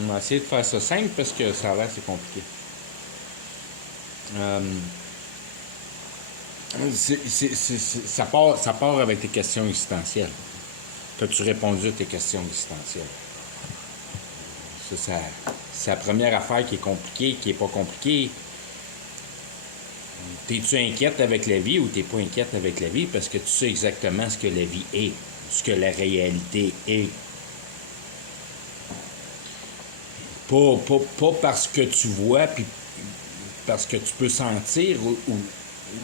On va essayer de faire ça simple parce que ça a l'air c'est compliqué. Ça part avec tes questions existentielles. As-tu répondu à tes questions existentielles? C'est la première affaire qui est compliquée, qui est pas compliquée. T'es-tu inquiète avec la vie ou t'es pas inquiète avec la vie parce que tu sais exactement ce que la vie est, ce que la réalité est. Pas parce que tu vois, puis parce que tu peux sentir ou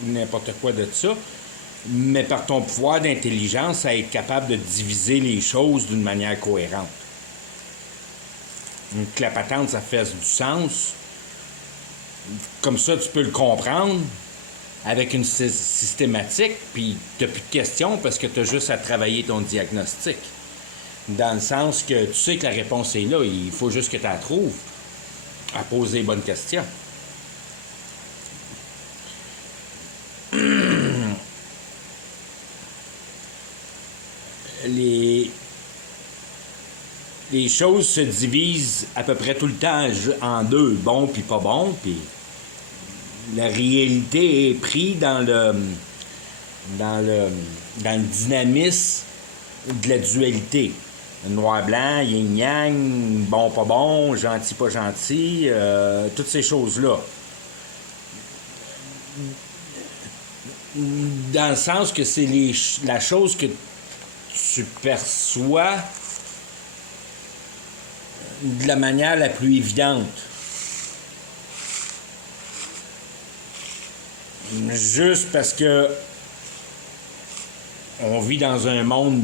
n'importe quoi de ça, mais par ton pouvoir d'intelligence à être capable de diviser les choses d'une manière cohérente. Que la patente, ça fasse du sens. Comme ça, tu peux le comprendre avec une systématique, puis tu n'as plus de questions parce que tu as juste à travailler ton diagnostic. Dans le sens que tu sais que la réponse est là, il faut juste que tu la trouves à poser les bonnes questions. Les choses se divisent à peu près tout le temps en deux, bon puis pas bon, puis la réalité est prise dans le dynamisme de la dualité. Noir-blanc, yin-yang, bon pas bon, gentil pas gentil, toutes ces choses-là. Dans le sens que c'est la chose que tu perçois de la manière la plus évidente. Juste parce que on vit dans un monde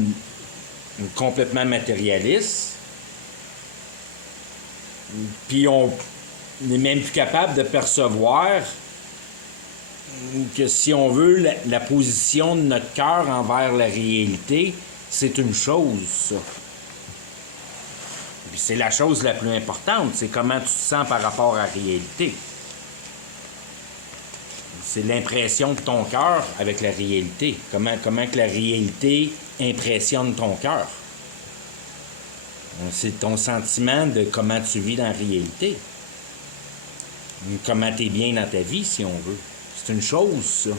complètement matérialiste, puis on n'est même plus capable de percevoir que si on veut, la position de notre cœur envers la réalité, c'est une chose, ça. Puis c'est la chose la plus importante, c'est comment tu te sens par rapport à la réalité. C'est l'impression de ton cœur avec la réalité. Comment que la réalité impressionne ton cœur. C'est ton sentiment de comment tu vis dans la réalité. Comment tu es bien dans ta vie, si on veut. C'est une chose, ça.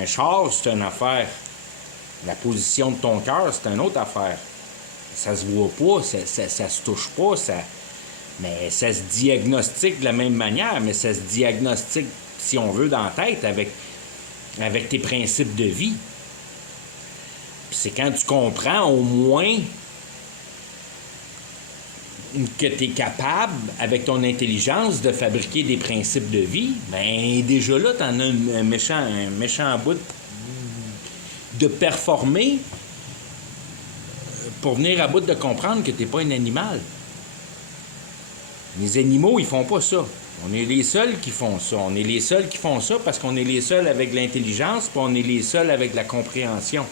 Un char, c'est une affaire. La position de ton cœur, c'est une autre affaire. Ça se voit pas, ça se touche pas, mais ça se diagnostique de la même manière, mais ça se diagnostique, si on veut, dans la tête avec tes principes de vie. Puis c'est quand tu comprends au moins que tu es capable, avec ton intelligence, de fabriquer des principes de vie, ben déjà là, tu en as un méchant bout de performer pour venir à bout de comprendre que tu n'es pas un animal. Les animaux, ils font pas ça. On est les seuls qui font ça. On est les seuls qui font ça parce qu'on est les seuls avec l'intelligence, puis on est les seuls avec la compréhension.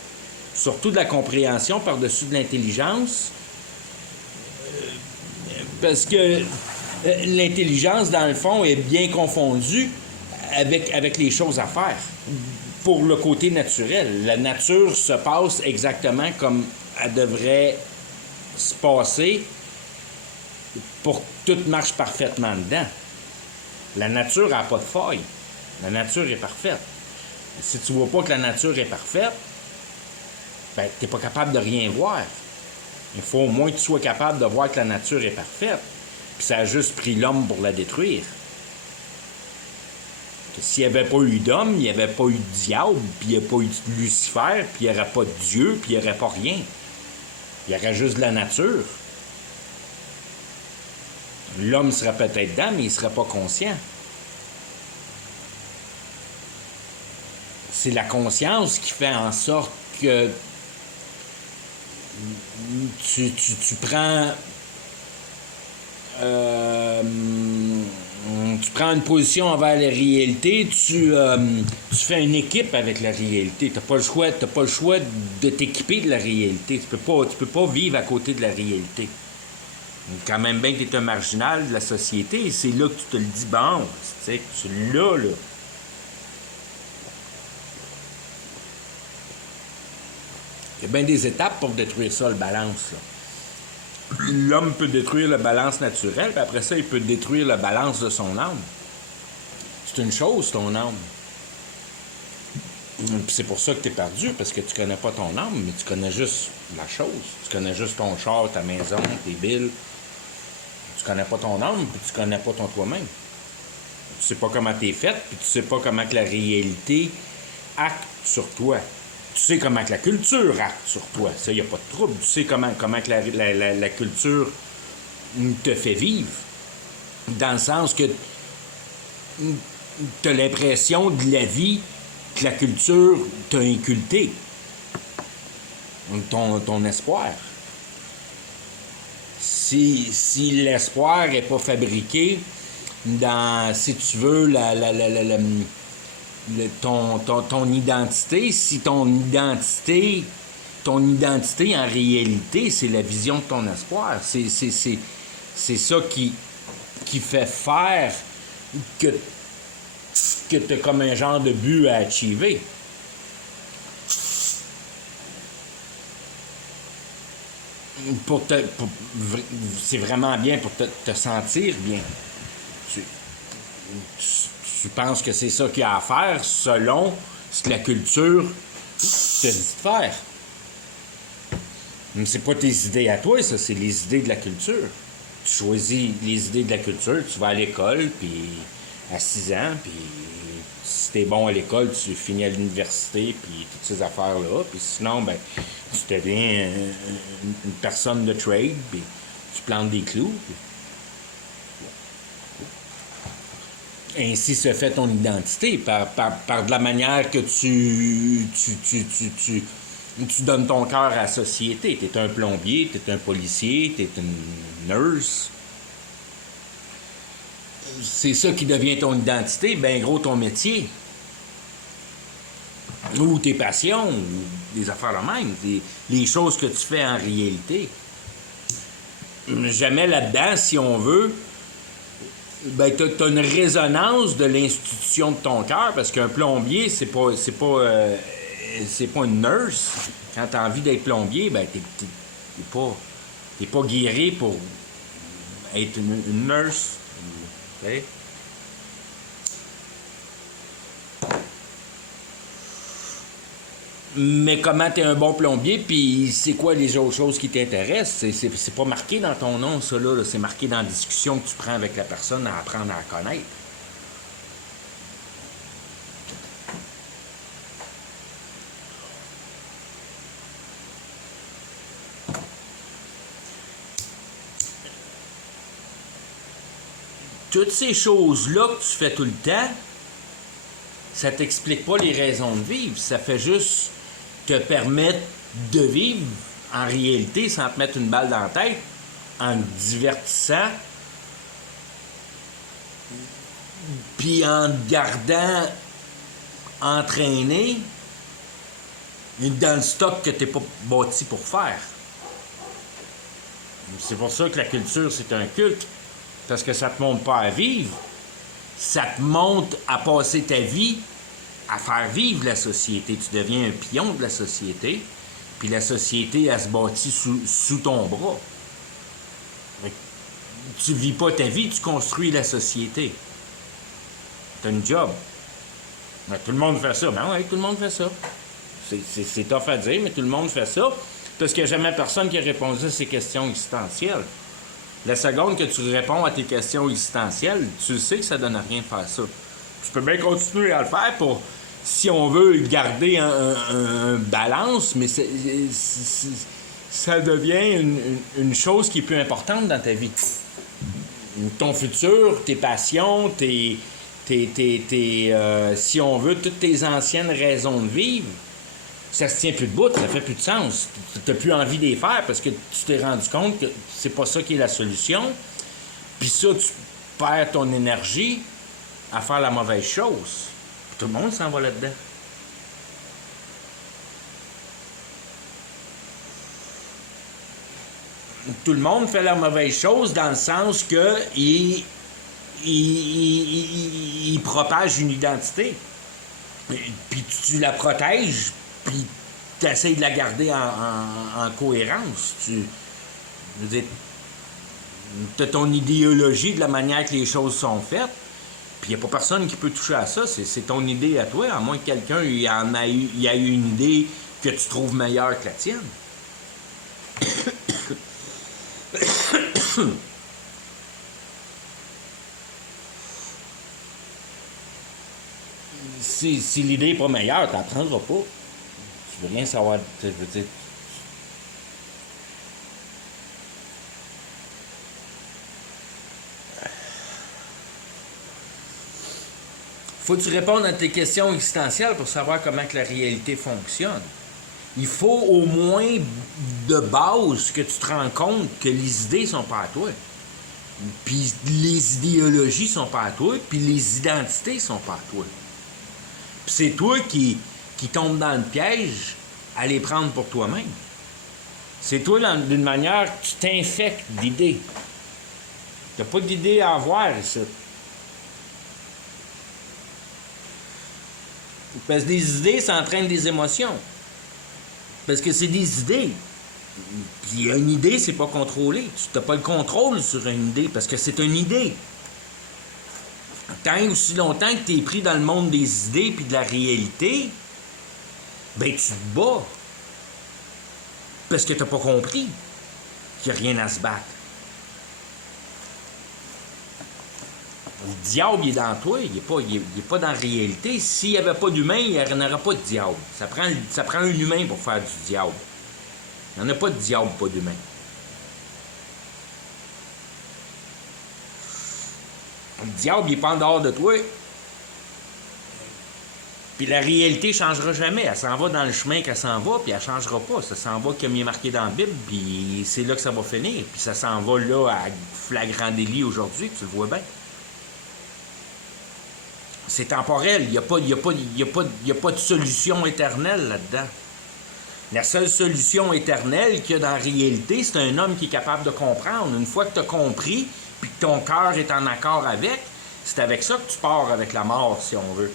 Surtout de la compréhension par-dessus de l'intelligence. Parce que l'intelligence, dans le fond, est bien confondue avec les choses à faire. Pour le côté naturel. La nature se passe exactement comme elle devrait se passer pour que tout marche parfaitement dedans. La nature n'a pas de faille. La nature est parfaite. Si tu ne vois pas que la nature est parfaite, ben, tu n'es pas capable de rien voir. Il faut au moins que tu sois capable de voir que la nature est parfaite. Puis ça a juste pris l'homme pour la détruire. S'il n'y avait pas eu d'homme, il n'y avait pas eu de diable, puis il n'y avait pas eu de Lucifer, puis il n'y aurait pas de Dieu, puis il n'y aurait pas rien. Il y aurait juste de la nature. L'homme serait peut-être dedans, mais il ne serait pas conscient. C'est la conscience qui fait en sorte que tu prends une position envers la réalité, tu fais une équipe avec la réalité. Tu n'as pas le choix de t'équiper de la réalité. Tu peux pas vivre à côté de la réalité. Quand même bien que tu es un marginal de la société, c'est là que tu te le dis, bon, tu sais, tu l'as, là. Il y a bien des étapes pour détruire ça, le balance, là. l'homme peut détruire la balance naturelle, puis après ça, il peut détruire la balance de son âme. C'est une chose, ton âme. Puis c'est pour ça que tu es perdu, parce que tu connais pas ton âme, mais tu connais juste la chose. Tu connais juste ton char, ta maison, tes billes. Tu connais pas ton âme, puis tu connais pas ton toi-même. Tu sais pas comment t'es fait, puis tu sais pas comment que la réalité acte sur toi. Tu sais comment que la culture acte sur toi. Ça, il n'y a pas de trouble. Tu sais comment que la culture te fait vivre. Dans le sens que tu as l'impression de la vie que la culture t'a inculqué. Ton espoir. Si l'espoir n'est pas fabriqué dans, si tu veux, ton identité, si ton identité en réalité, c'est la vision de ton espoir. C'est ça qui fait faire que tu as comme un genre de but à achiever. C'est vraiment bien pour te sentir bien. Tu penses que c'est ça qu'il y a à faire selon ce que la culture te dit de faire. Mais c'est pas tes idées à toi, ça, c'est les idées de la culture. Tu choisis les idées de la culture, tu vas à l'école, puis à 6 ans, puis si t'es bon à l'école, tu finis à l'université, puis toutes ces affaires-là. Puis sinon, ben, tu deviens une personne de trade, puis tu plantes des clous. Puis ainsi se fait ton identité, par de la manière que tu donnes ton cœur à la société. Tu es un plombier, tu es un policier, tu es une nurse. C'est ça qui devient ton identité, ben gros ton métier. Ou tes passions, ou des affaires de même. Les choses que tu fais en réalité. Jamais là-dedans, si on veut, ben t'as une résonance de l'institution de ton cœur, parce qu'un plombier, c'est pas une nurse. Quand t'as envie d'être plombier, ben t'es pas guéri pour être une nurse. Okay. Mais comment t'es un bon plombier, puis c'est quoi les autres choses qui t'intéressent? C'est pas marqué dans ton nom, ça, là. C'est marqué dans la discussion que tu prends avec la personne à apprendre à la connaître. Toutes ces choses-là que tu fais tout le temps, ça t'explique pas les raisons de vivre. Ça fait juste te permettre de vivre en réalité sans te mettre une balle dans la tête, en te divertissant, puis en te gardant entraîné dans le stock que t'es pas bâti pour faire. C'est pour ça que la culture, c'est un culte. Parce que ça te montre pas à vivre, ça te montre à passer ta vie à faire vivre la société. Tu deviens un pion de la société, puis la société, elle se bâtit sous ton bras. Tu vis pas ta vie, tu construis la société. T'as une job. Ben, tout le monde fait ça. Ben oui, tout le monde fait ça. C'est tough à dire, mais tout le monde fait ça. Parce qu'il n'y a jamais personne qui a répondu à ces questions existentielles. La seconde que tu réponds à tes questions existentielles, tu sais que ça donne rien de faire ça. Tu peux bien continuer à le faire pour, si on veut, garder un balance, mais ça devient une chose qui est plus importante dans ta vie. Ton futur, tes passions, si on veut, toutes tes anciennes raisons de vivre, ça se tient plus debout, ça fait plus de sens. Tu n'as plus envie de les faire parce que tu t'es rendu compte que c'est pas ça qui est la solution. Puis ça, tu perds ton énergie à faire la mauvaise chose. Puis tout le monde s'en va là-dedans. Tout le monde fait la mauvaise chose dans le sens que il propage une identité. Puis tu la protèges, puis tu essaies de la garder en cohérence. Je veux dire, tu as ton idéologie de la manière que les choses sont faites, puis il n'y a pas personne qui peut toucher à ça. C'est ton idée à toi, à moins que quelqu'un il a eu une idée que tu trouves meilleure que la tienne. Si l'idée n'est pas meilleure, tu n'apprendras pas. Tu veux rien savoir. Je veux dire, faut que tu répondes à tes questions existentielles pour savoir comment que la réalité fonctionne. Il faut au moins de base que tu te rends compte que les idées sont pas à toi. Puis les idéologies sont pas à toi, puis les identités sont pas à toi. Puis c'est toi qui tombe dans le piège à les prendre pour toi-même. C'est toi, d'une manière, tu t'infectes d'idées. Tu n'as pas d'idées à avoir ici. Parce que des idées, ça entraîne des émotions. Parce que c'est des idées. Puis une idée, c'est pas contrôlé. Tu n'as pas le contrôle sur une idée, parce que c'est une idée. Tant et aussi longtemps que tu es pris dans le monde des idées puis de la réalité, ben tu te bats. Parce que tu n'as pas compris qu'il n'y a rien à se battre. Le diable, il est dans toi, il n'est pas dans la réalité. S'il n'y avait pas d'humain, il n'y aurait pas de diable. Ça prend un humain pour faire du diable. Il n'y en a pas de diable, pas d'humain. Le diable, il n'est pas en dehors de toi. Puis la réalité ne changera jamais. Elle s'en va dans le chemin qu'elle s'en va, puis elle ne changera pas. Ça s'en va comme il est marqué dans la Bible, puis c'est là que ça va finir. Puis ça s'en va là à flagrant délit aujourd'hui, tu le vois bien. C'est temporel. Il n'y a pas de solution éternelle là-dedans. La seule solution éternelle qu'il y a dans la réalité, c'est un homme qui est capable de comprendre. Une fois que tu as compris, puis que ton cœur est en accord avec, c'est avec ça que tu pars avec la mort, si on veut.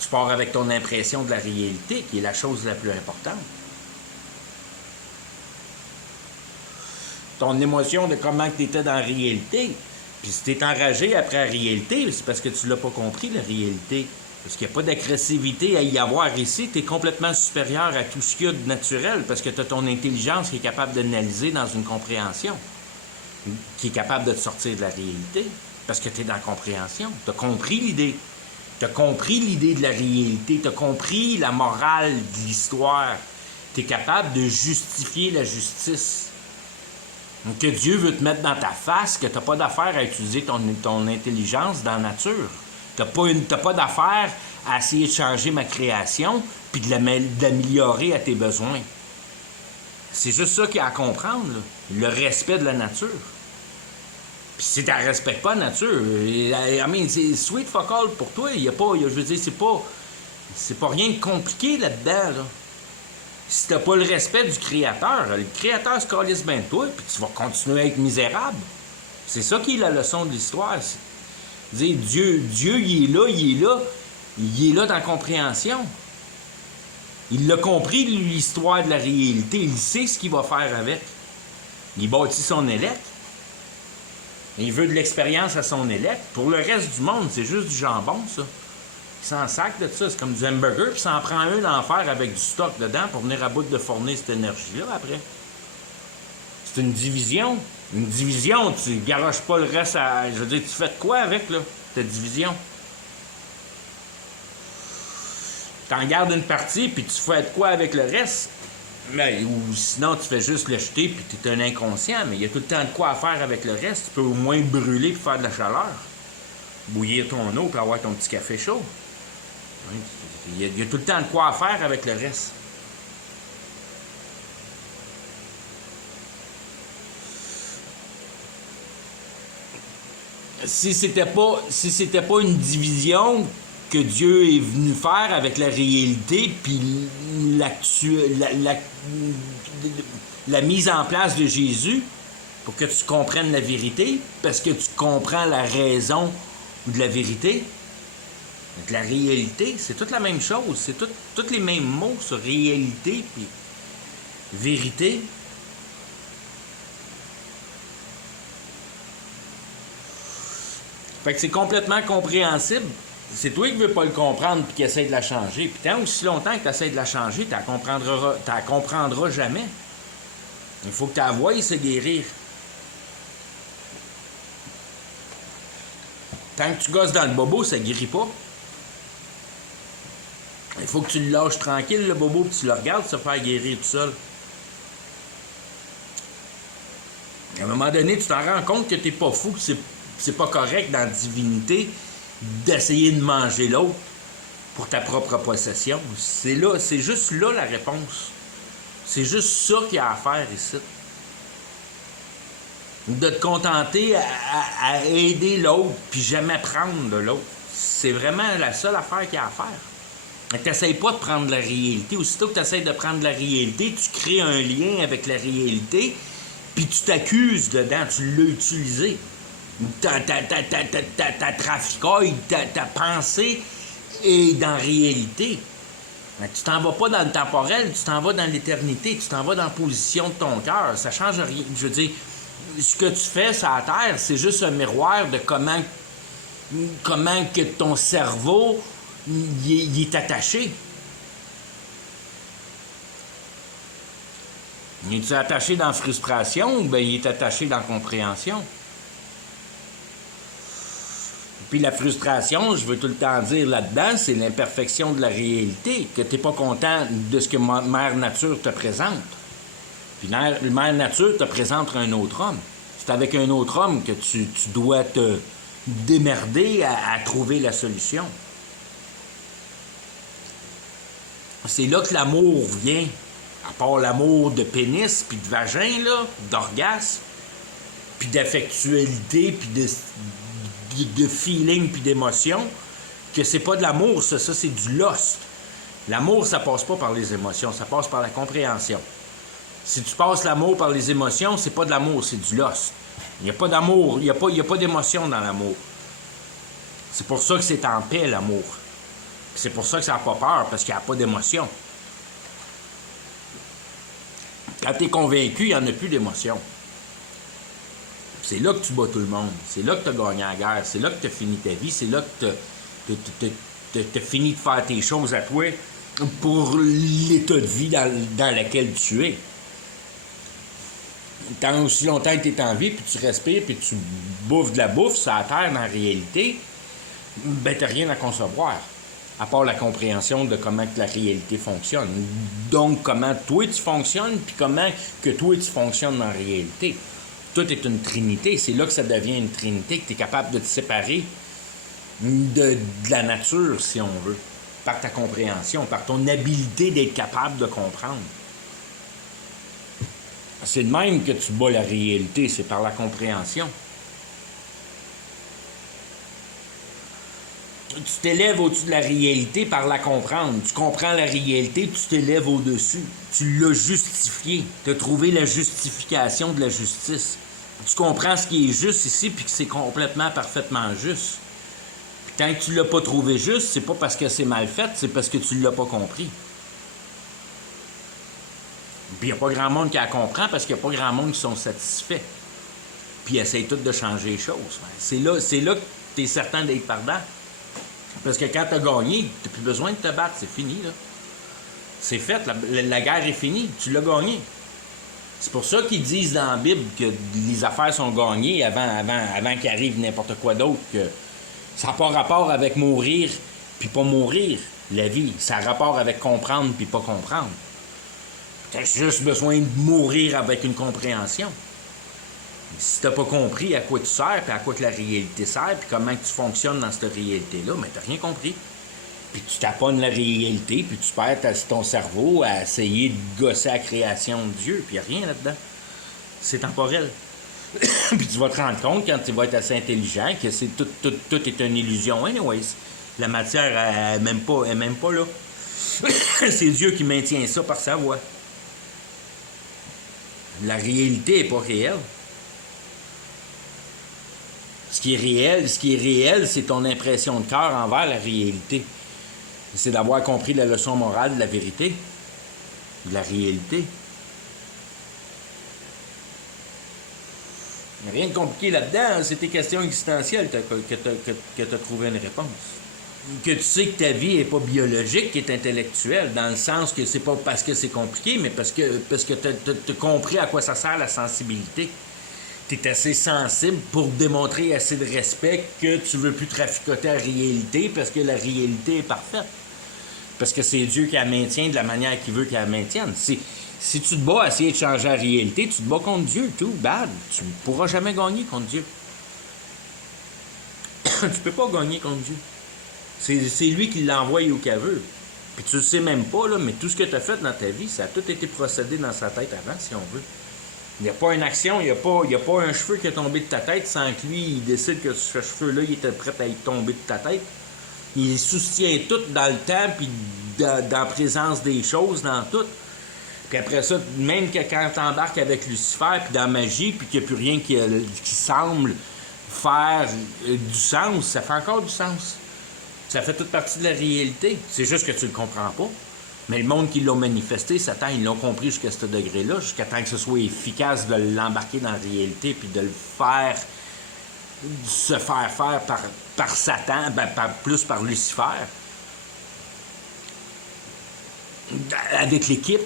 Tu pars avec ton impression de la réalité, qui est la chose la plus importante. Ton émotion de comment tu étais dans la réalité. Puis si tu es enragé après la réalité, c'est parce que tu l'as pas compris, la réalité. Parce qu'il n'y a pas d'agressivité à y avoir ici. Tu es complètement supérieur à tout ce qu'il y a de naturel, parce que tu as ton intelligence qui est capable d'analyser dans une compréhension, qui est capable de te sortir de la réalité, parce que tu es dans la compréhension. Tu as compris l'idée. Tu as compris l'idée de la réalité. Tu as compris la morale de l'histoire. Tu es capable de justifier la justice. Donc, que Dieu veut te mettre dans ta face, que tu n'as pas d'affaire à utiliser ton intelligence dans la nature. Tu n'as pas d'affaire à essayer de changer ma création puis de l'améliorer à tes besoins. C'est juste ça qu'il y a à comprendre, là. Le respect de la nature. Puis si tu ne respectes pas la nature, c'est sweet fuck all pour toi. Je veux dire, c'est pas rien de compliqué là-dedans, là. Si tu n'as pas le respect du Créateur, le Créateur se calisse bien de toi, puis tu vas continuer à être misérable. C'est ça qui est la leçon de l'histoire. Dire Dieu, il est là dans la compréhension. Il l'a compris, l'histoire de la réalité. Il sait ce qu'il va faire avec. Il bâtit son élect. Il veut de l'expérience à son élect. Pour le reste du monde, c'est juste du jambon, ça. Il s'en sac de ça. C'est comme du hamburger, puis ça en prend un d'enfer avec du stock dedans pour venir à bout de fournir cette énergie-là après. C'est une division. Une division, tu garoches pas le reste à... Je veux dire, tu fais de quoi avec, là, ta division? T'en gardes une partie, puis tu fais de quoi avec le reste? Mais, ou sinon, tu fais juste le jeter, puis tu es un inconscient. Mais il y a tout le temps de quoi à faire avec le reste. Tu peux au moins brûler pour faire de la chaleur. Bouillir ton eau, puis avoir ton petit café chaud. Il y a tout le temps de quoi à faire avec le reste. Si c'était pas une division que Dieu est venu faire avec la réalité, puis la mise en place de Jésus, pour que tu comprennes la vérité, parce que tu comprends la raison de la vérité, de la réalité, c'est toute la même chose, c'est tous les mêmes mots sur réalité puis vérité. Fait que c'est complètement compréhensible. C'est toi qui ne veux pas le comprendre puis qui essaie de la changer. Puis tant aussi longtemps que tu essaies de la changer, tu la comprendras jamais. Il faut que tu la voies se guérir. Tant que tu gosses dans le bobo, ça ne guérit pas. Il faut que tu le lâches tranquille, le bobo, puis tu le regardes se faire guérir tout seul. À un moment donné, tu t'en rends compte que tu n'es pas fou, que c'est pas correct dans la divinité d'essayer de manger l'autre pour ta propre possession. C'est juste là la réponse. C'est juste ça qu'il y a à faire ici. De te contenter à aider l'autre, puis jamais prendre de l'autre. C'est vraiment la seule affaire qu'il y a à faire. Tu n'essayes pas de prendre la réalité. Aussitôt que tu essaies de prendre la réalité, tu crées un lien avec la réalité, puis tu t'accuses dedans, tu l'as utilisé. Ta traficaille, ta pensée est dans la réalité. Tu t'en vas pas dans le temporel, tu t'en vas dans l'éternité, tu t'en vas dans la position de ton cœur. Ça change rien. Je veux dire, ce que tu fais sur la Terre, c'est juste un miroir de comment que ton cerveau il est attaché. Il est attaché dans la frustration ou bien il est attaché dans la compréhension? Puis la frustration, je veux tout le temps dire là-dedans, c'est l'imperfection de la réalité, que tu n'es pas content de ce que Mère Nature te présente. Puis Mère Nature te présente un autre homme. C'est avec un autre homme que tu dois te démerder à trouver la solution. C'est là que l'amour vient. À part l'amour de pénis, puis de vagin, là, d'orgasme, puis d'affectualité, puis de feeling, puis d'émotion, que c'est pas de l'amour, ça c'est du lust. L'amour, ça passe pas par les émotions, ça passe par la compréhension. Si tu passes l'amour par les émotions, c'est pas de l'amour, c'est du lust. Il n'y a pas d'amour, il n'y a pas d'émotion dans l'amour. C'est pour ça que c'est en paix, l'amour. C'est pour ça que ça n'a pas peur, parce qu'il n'y a pas d'émotion. Quand tu es convaincu, il n'y en a plus d'émotion. C'est là que tu bats tout le monde. C'est là que tu as gagné la guerre. C'est là que tu as fini ta vie. C'est là que tu as fini de faire tes choses à toi pour l'état de vie dans lequel tu es. Tant aussi longtemps que tu es en vie, puis tu respires, puis tu bouffes de la bouffe sur la terre dans la réalité, ben tu n'as rien à concevoir. À part la compréhension de comment que la réalité fonctionne. Donc, comment toi tu fonctionnes, puis comment que toi tu fonctionnes dans la réalité. Tout est une trinité. C'est là que ça devient une trinité, que tu es capable de te séparer de la nature, si on veut, par ta compréhension, par ton habilité d'être capable de comprendre. C'est de même que tu bats la réalité, c'est par la compréhension. Tu t'élèves au-dessus de la réalité par la comprendre. Tu comprends la réalité, tu t'élèves au-dessus. Tu l'as justifié. Tu as trouvé la justification de la justice. Tu comprends ce qui est juste ici, puis que c'est complètement, parfaitement juste. Puis tant que tu ne l'as pas trouvé juste, c'est pas parce que c'est mal fait, c'est parce que tu ne l'as pas compris. Puis il n'y a pas grand monde qui la comprend parce qu'il n'y a pas grand monde qui sont satisfaits. Puis ils essayent tous de changer les choses. C'est là que tu es certain d'être perdant. Parce que quand tu as gagné, tu n'as plus besoin de te battre, c'est fini, là. C'est fait, la guerre est finie, tu l'as gagné. C'est pour ça qu'ils disent dans la Bible que les affaires sont gagnées avant qu'il arrive n'importe quoi d'autre, que ça n'a pas rapport avec mourir puis pas mourir, la vie. Ça a rapport avec comprendre puis pas comprendre. Tu as juste besoin de mourir avec une compréhension. Si tu n'as pas compris à quoi tu sers, puis à quoi que la réalité sert, puis comment que tu fonctionnes dans cette réalité-là, mais tu n'as rien compris. Puis tu taponnes la réalité, puis tu perds ton cerveau à essayer de gosser la création de Dieu, puis il n'y a rien là-dedans. C'est temporel. Puis tu vas te rendre compte, quand tu vas être assez intelligent, que tout est une illusion. Anyways, la matière, elle n'est même pas là. C'est Dieu qui maintient ça par sa voix. La réalité n'est pas réelle. Ce qui est réel, c'est ton impression de cœur envers la réalité. C'est d'avoir compris la leçon morale de la vérité, de la réalité. Rien de compliqué là-dedans, c'est tes questions existentielles que tu as trouvé une réponse. Que tu sais que ta vie n'est pas biologique, qui est intellectuelle, dans le sens que c'est pas parce que c'est compliqué, mais parce que tu as compris à quoi ça sert la sensibilité. Tu es assez sensible pour démontrer assez de respect que tu veux plus traficoter la réalité parce que la réalité est parfaite. Parce que c'est Dieu qui la maintient de la manière qu'il veut qu'elle la maintienne. Si tu te bats à essayer de changer la réalité, tu te bats contre Dieu, tout bad. Tu ne pourras jamais gagner contre Dieu. Tu peux pas gagner contre Dieu. C'est lui qui l'envoie où qu'elle veut. Puis tu le sais même pas, là, mais tout ce que tu as fait dans ta vie, ça a tout été procédé dans sa tête avant, si on veut. Il n'y a pas une action, il n'y a pas un cheveu qui est tombé de ta tête sans que lui, il décide que ce cheveu-là, il était prêt à y tomber de ta tête. Il soutient tout dans le temps, puis dans la présence des choses, dans tout. Puis après ça, même que quand tu embarques avec Lucifer, puis dans la magie, puis qu'il n'y a plus rien qui semble faire du sens, ça fait encore du sens. Ça fait toute partie de la réalité. C'est juste que tu le comprends pas. Mais le monde qui l'a manifesté, Satan, ils l'ont compris jusqu'à ce degré-là, jusqu'à temps que ce soit efficace de l'embarquer dans la réalité, puis de le faire, se faire faire par Satan, plus par Lucifer, avec l'équipe.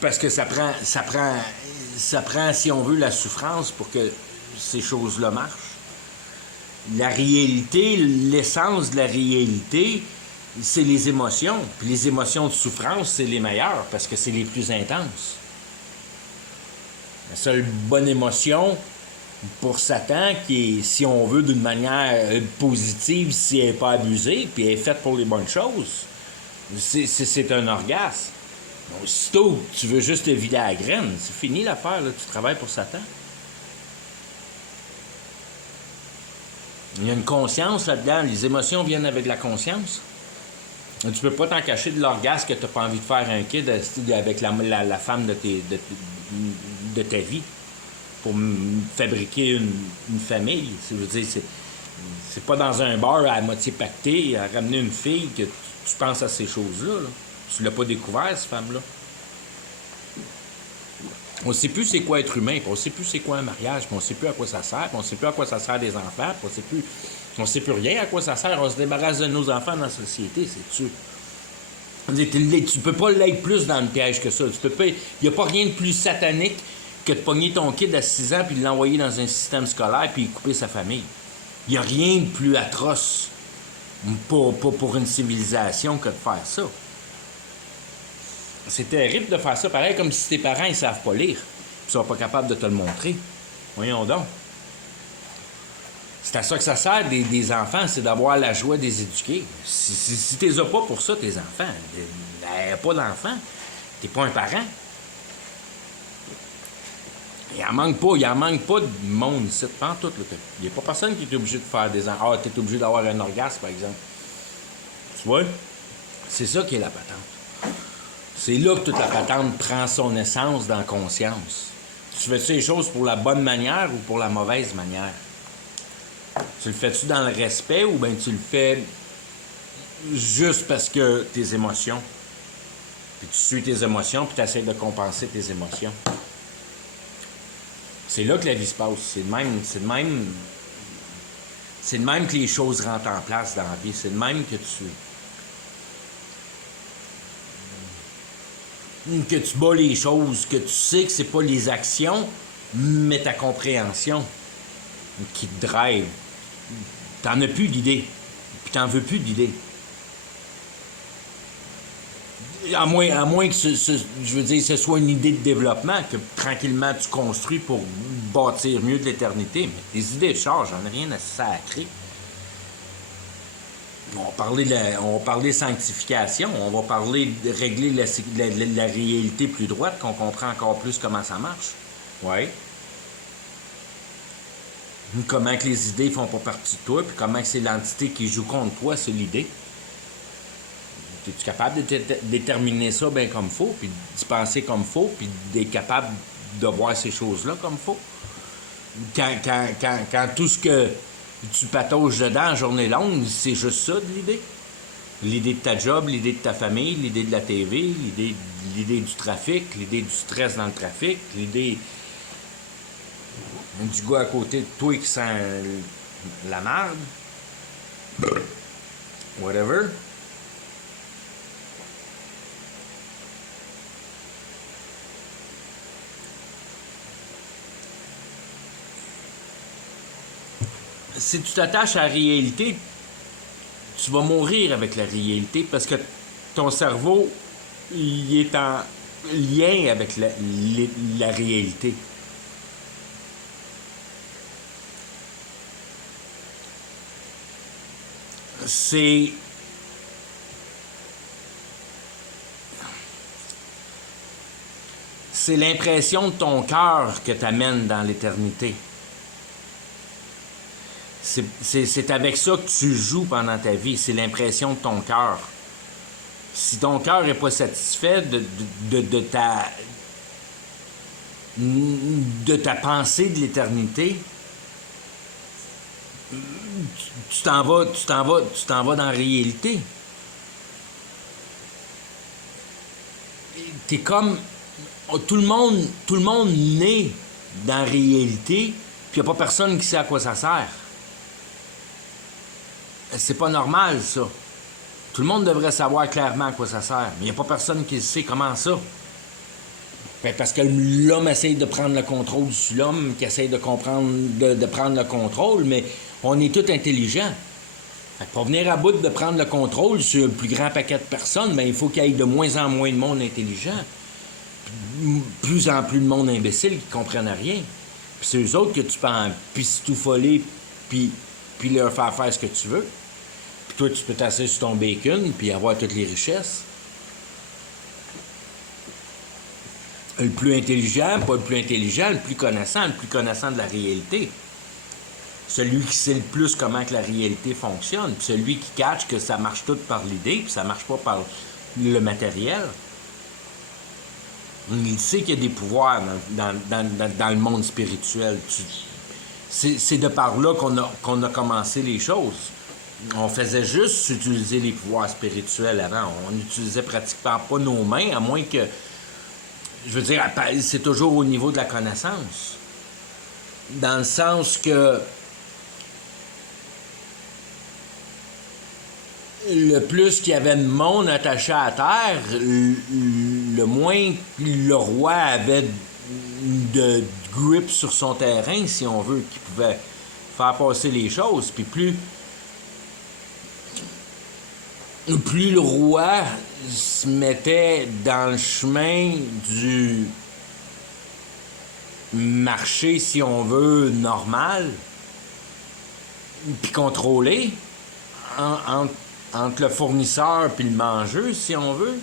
Parce que ça prend, si on veut, la souffrance pour que ces choses-là marchent. La réalité, l'essence de la réalité, c'est les émotions. Puis les émotions de souffrance, c'est les meilleures parce que c'est les plus intenses. La seule bonne émotion pour Satan, qui est, si on veut, d'une manière positive, si elle n'est pas abusée, puis elle est faite pour les bonnes choses, c'est un orgasme. Donc, aussitôt tu veux juste te vider la graine, c'est fini l'affaire, là, tu travailles pour Satan. Il y a une conscience là-dedans, les émotions viennent avec la conscience. Tu peux pas t'en cacher de l'orgasme que tu n'as pas envie de faire un kid avec la femme de ta vie pour fabriquer une famille. Je veux dire, c'est pas dans un bar à moitié pacté à ramener une fille que tu penses à ces choses-là. Là. Tu l'as pas découvert, cette femme-là. On ne sait plus c'est quoi être humain, puis on ne sait plus c'est quoi un mariage, puis on ne sait plus à quoi ça sert, puis on ne sait plus à quoi ça sert des enfants, puis on ne sait plus rien à quoi ça sert. On se débarrasse de nos enfants dans la société, c'est sûr. Tu peux pas l'être plus dans le piège que ça. Il n'y a pas rien de plus satanique que de pogner ton kid à 6 ans puis de l'envoyer dans un système scolaire puis couper sa famille. Il n'y a rien de plus atroce pour une civilisation que de faire ça. C'est terrible de faire ça, pareil comme si tes parents ne savent pas lire, puis ils sont pas capables de te le montrer. Voyons donc. C'est à ça que ça sert des enfants, c'est d'avoir la joie de les éduquer. Si tu les as pas pour ça, tes enfants, pas d'enfants, t'es pas un parent. Il en manque pas de monde ici, pas en tout. Il n'y a pas personne qui est obligé de faire des enfants. Ah, tu es obligé d'avoir un orgasme, par exemple. Tu vois? C'est ça qui est la patente. C'est là que toute la patente prend son essence dans la conscience. Tu fais-tu les choses pour la bonne manière ou pour la mauvaise manière? Tu le fais-tu dans le respect ou bien tu le fais juste parce que tes émotions? Puis tu suis tes émotions puis tu essaies de compenser tes émotions. C'est là que la vie se passe. C'est de même que les choses rentrent en place dans la vie. C'est de même que tu bats les choses, que tu sais que c'est pas les actions, mais ta compréhension qui te drive. T'en as plus d'idées, puis t'en veux plus d'idées. À moins que ce soit une idée de développement que tranquillement tu construis pour bâtir mieux de l'éternité. Mais des idées de charge, j'en ai rien à sacrer. On va parler sanctification, on va parler de régler la réalité plus droite, qu'on comprend encore plus comment ça marche. Oui. Comment que les idées font pas partie de toi, puis comment que c'est l'entité qui joue contre toi, c'est l'idée. Es-tu capable de déterminer ça bien comme il faut, puis d'y penser comme il faut, puis d'être capable de voir ces choses-là comme il faut? Quand tout ce que tu patauges dedans en journée longue, c'est juste ça de l'idée. L'idée de ta job, l'idée de ta famille, l'idée de la TV, l'idée du trafic, l'idée du stress dans le trafic, l'idée Du gars à côté de toi qui sent la marde. Whatever. Si tu t'attaches à la réalité, tu vas mourir avec la réalité parce que ton cerveau, il est en lien avec la réalité. C'est l'impression de ton cœur que t'amène dans l'éternité. C'est avec ça que tu joues pendant ta vie. C'est l'impression de ton cœur. Si ton cœur n'est pas satisfait de ta pensée de l'éternité, tu t'en vas dans la réalité. T'es comme tout le monde naît dans la réalité, puis il n'y a pas personne qui sait à quoi ça sert. C'est pas normal, ça. Tout le monde devrait savoir clairement à quoi ça sert, mais il n'y a pas personne qui sait comment ça. Ben parce que l'homme essaye de prendre le contrôle sur l'homme, qui essaye de comprendre, de prendre le contrôle, mais on est tous intelligents. Fait que pour venir à bout de prendre le contrôle sur le plus grand paquet de personnes, ben il faut qu'il y ait de moins en moins de monde intelligent. Plus en plus de monde imbécile qui ne comprennent rien. Puis c'est eux autres que tu peux pistoufoler puis leur faire ce que tu veux. Puis toi, tu peux t'asseoir sur ton bacon puis avoir toutes les richesses. Le plus intelligent, pas le plus intelligent, le plus connaissant de la réalité. Celui qui sait le plus comment que la réalité fonctionne, puis celui qui catch que ça marche tout par l'idée, puis ça marche pas par le matériel. Il sait qu'il y a des pouvoirs dans le monde spirituel. C'est de par là qu'on a commencé les choses. On faisait juste utiliser les pouvoirs spirituels avant. On n'utilisait pratiquement pas nos mains, à moins que... Je veux dire, c'est toujours au niveau de la connaissance. Dans le sens que le plus qu'il y avait de monde attaché à terre, le moins le roi avait de grip sur son terrain, si on veut, qui pouvait faire passer les choses. Puis plus le roi se mettait dans le chemin du marché, si on veut, normal, puis contrôlé, entre le fournisseur puis le mangeur, si on veut,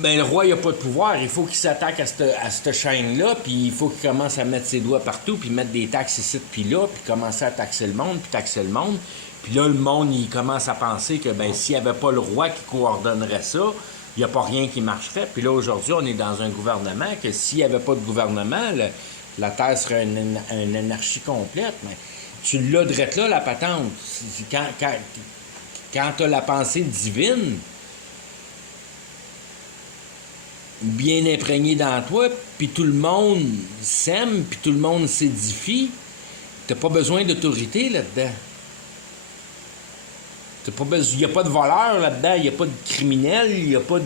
ben le roi, il n'a pas de pouvoir. Il faut qu'il s'attaque à cette chaîne-là, puis il faut qu'il commence à mettre ses doigts partout, puis mettre des taxes ici, puis là, puis commencer à taxer le monde, puis taxer le monde. Puis là, le monde, il commence à penser que ben s'il n'y avait pas le roi qui coordonnerait ça, il n'y a pas rien qui marcherait. Puis là, aujourd'hui, on est dans un gouvernement que s'il n'y avait pas de gouvernement, la Terre serait une anarchie complète. Mais tu l'as drette là, la patente. Quand tu as la pensée divine bien imprégnée dans toi, puis tout le monde s'aime, puis tout le monde s'édifie, t'as pas besoin d'autorité là-dedans. Il n'y a pas de voleur là-dedans, il n'y a pas de criminel, il n'y a pas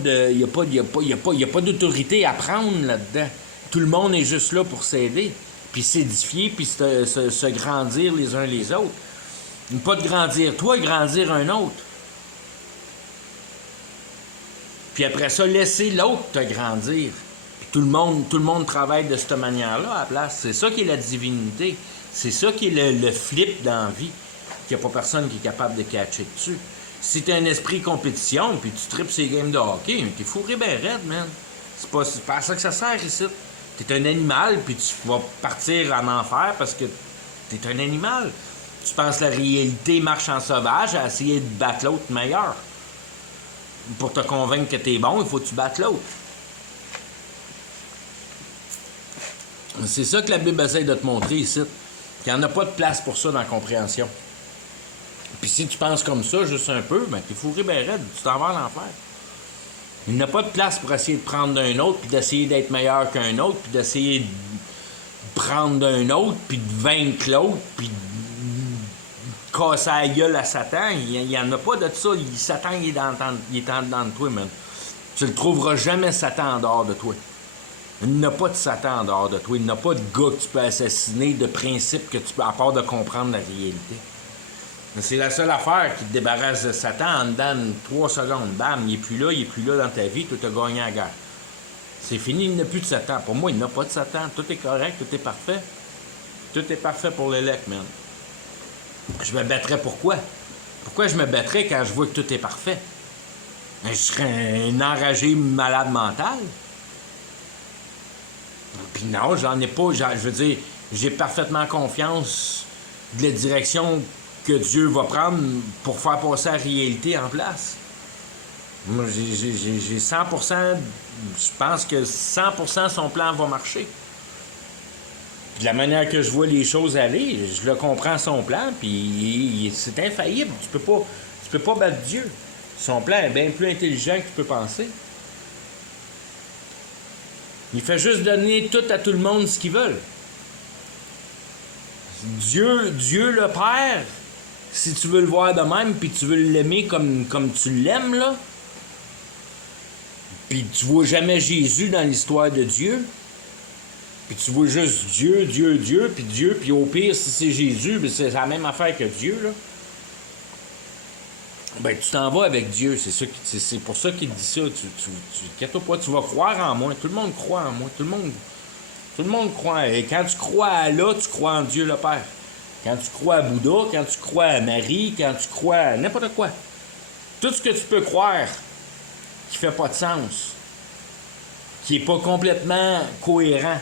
d'autorité à prendre là-dedans. Tout le monde est juste là pour s'aider, puis s'édifier, puis se grandir les uns les autres. Pas de grandir toi, grandir un autre. Puis après ça, laisser l'autre te grandir. Puis tout le monde travaille de cette manière-là à la place. C'est ça qui est la divinité. C'est ça qui est le flip dans la vie. Qu'il n'y a pas personne qui est capable de catcher dessus. Si tu as un esprit compétition, puis tu tripes ces games de hockey, t'es fourré ben raide, man. C'est pas à ça que ça sert ici. T'es un animal, puis tu vas partir en enfer parce que t'es un animal. Tu penses que la réalité marche en sauvage à essayer de battre l'autre meilleur. Pour te convaincre que t'es bon, il faut que tu battes l'autre. C'est ça que la Bible essaie de te montrer ici. Qu'il n'y en a pas de place pour ça dans la compréhension. Puis si tu penses comme ça, juste un peu, ben t'es fourré ben raide, tu t'en vas à l'enfer. Il n'y a pas de place pour essayer de prendre d'un autre, puis d'essayer d'être meilleur qu'un autre, puis d'essayer prendre d'un autre, puis de vaincre l'autre, puis de casser la gueule à Satan. Il n'y en a pas de ça. Satan, il est en dedans de toi, man. Tu le trouveras jamais, Satan, en dehors de toi. Il n'y a pas de Satan en dehors de toi. Il n'y a pas de gars que tu peux assassiner, de principe que tu peux, à part de comprendre la réalité. Mais c'est la seule affaire qui te débarrasse de Satan en dedans de 3 secondes. Bam, il est plus là dans ta vie, tu as gagné la guerre. C'est fini, il n'y a plus de Satan. Pour moi, il n'y a pas de Satan. Tout est correct, tout est parfait. Tout est parfait pour l'élect, man. Je me battrais pourquoi? Pourquoi je me battrais quand je vois que tout est parfait? Je serais un enragé malade mental. Puis non, j'en ai pas. Je veux dire, j'ai parfaitement confiance de la direction que Dieu va prendre pour faire passer la réalité en place. Moi, j'ai 100%, je pense que 100% son plan va marcher. Puis de la manière que je vois les choses aller, je le comprends son plan, puis c'est infaillible. Tu peux pas battre Dieu. Son plan est bien plus intelligent que tu peux penser. Il fait juste donner tout à tout le monde ce qu'ils veulent. Dieu le Père, si tu veux le voir de même, puis tu veux l'aimer comme tu l'aimes, là, puis tu vois jamais Jésus dans l'histoire de Dieu, puis tu vois juste Dieu, puis au pire, si c'est Jésus, ben c'est la même affaire que Dieu, là. Ben, tu t'en vas avec Dieu, c'est pour ça qu'il dit ça. Inquiète-toi pas, tu vas croire en moi. Tout le monde croit en moi. Tout le monde croit. Et quand tu crois à Allah, tu crois en Dieu le Père. Quand tu crois à Bouddha, quand tu crois à Marie, quand tu crois à n'importe quoi. Tout ce que tu peux croire qui fait pas de sens, qui est pas complètement cohérent,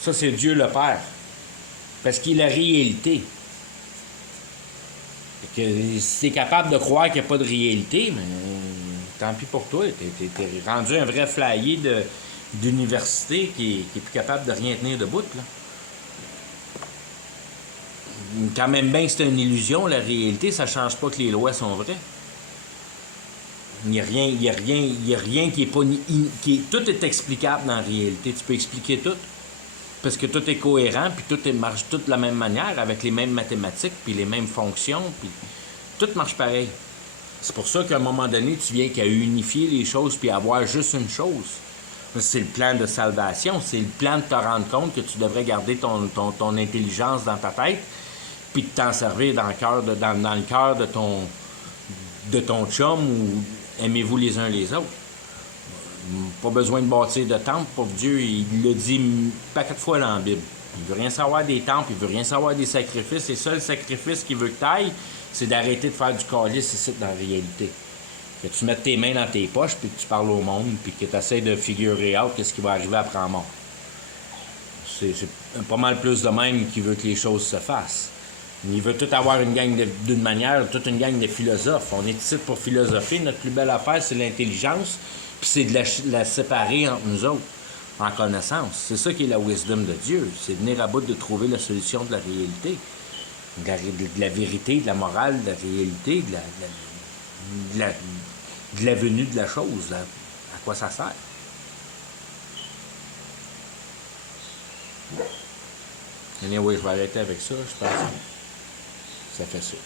ça, c'est Dieu le Père. Parce qu'il est la réalité. Que si t'es capable de croire qu'il n'y a pas de réalité, mais tant pis pour toi. T'es rendu un vrai flyer d'université qui est plus capable de rien tenir debout, là. Quand même bien que c'est une illusion, la réalité, ça ne change pas que les lois sont vraies. Il n'y a rien qui est pas... tout est explicable dans la réalité. Tu peux expliquer tout. Parce que tout est cohérent, puis marche tout de la même manière, avec les mêmes mathématiques, puis les mêmes fonctions, puis tout marche pareil. C'est pour ça qu'à un moment donné, tu viens qu'à unifier les choses, puis avoir juste une chose. C'est le plan de salvation, c'est le plan de te rendre compte que tu devrais garder ton intelligence dans ta tête, puis de t'en servir dans le cœur de ton chum, ou aimez-vous les uns les autres. Pas besoin de bâtir de temple pour Dieu, il le dit un paquet de fois dans la Bible. Il veut rien savoir des temples, il veut rien savoir des sacrifices. Les seuls sacrifices qu'il veut que tu ailles, c'est d'arrêter de faire du calice ici dans la réalité. Que tu mettes tes mains dans tes poches, puis que tu parles au monde, puis que tu essaies de figurer out qu'est-ce qui va arriver après la mort. C'est pas mal plus de même qu'il veut que les choses se fassent. Il veut tout avoir une gang d'une manière, toute une gang de philosophes. On est ici pour philosopher. Notre plus belle affaire, c'est l'intelligence. Puis c'est de la séparer entre nous autres, en connaissance. C'est ça qui est la wisdom de Dieu. C'est venir à bout de trouver la solution de la réalité. De la vérité, de la morale, de la réalité, de la venue de la chose. À quoi ça sert? Anyway, je vais arrêter avec ça. Je pense que ça fait ça.